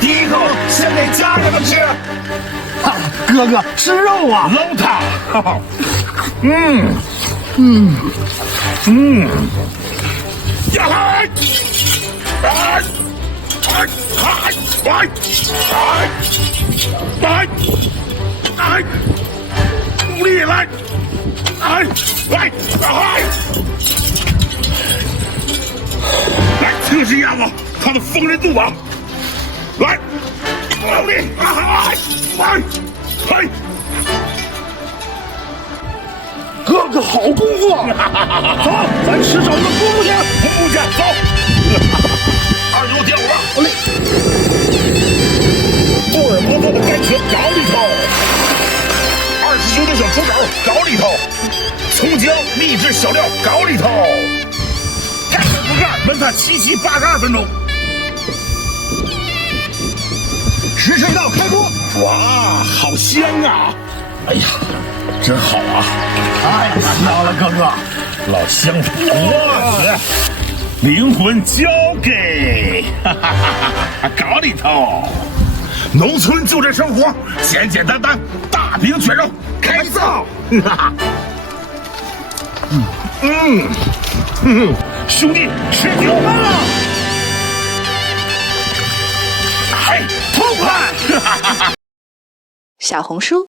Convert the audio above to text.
第一口先给家人们吃。哥哥吃肉啊！捞它。呀嗨！努力来！来测试一下子它的锋刃度吧。来，努力！哥哥好功夫啊！走，咱吃肘子补补去。补去，走。25点5了。福尔摩斯的干茄搞里头，29的小猪肘搞里头，葱姜秘制小料搞里头，盖上锅盖焖它7782分钟。时辰到，开锅！哇，好香啊！哎呀，真好啊！太香了，哥哥，老香我去，灵魂交给搞里头。农村就这生活，简简单单，大饼卷肉，开造！兄弟，吃牛了！哎，痛快！小红书